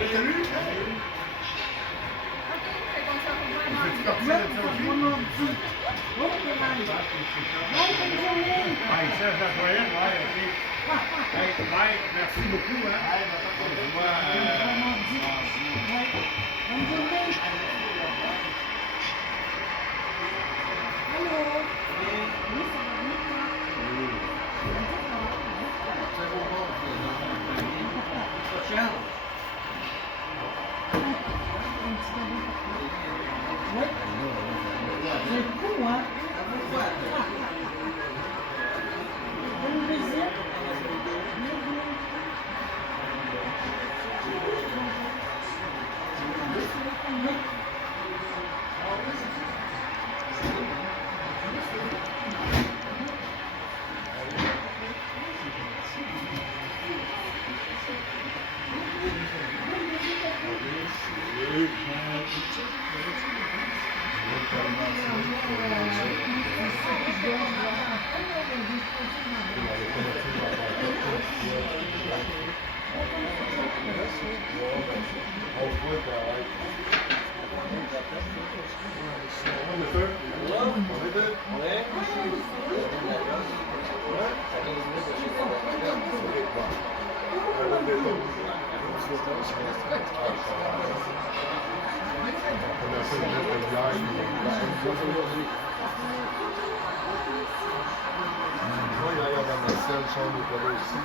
Salut! On fait-tu partie de ça aussi? Ah, il cherche la toilette? Ouais, ok. Hey, Mike, merci beaucoup, hein? On se voit mardi. Bonne journée. Allô? Oui, ça va bien, toi? Oui. C'est beaucoup, hein? Bonne visite. Il y a dans la selle, chambre de aussi.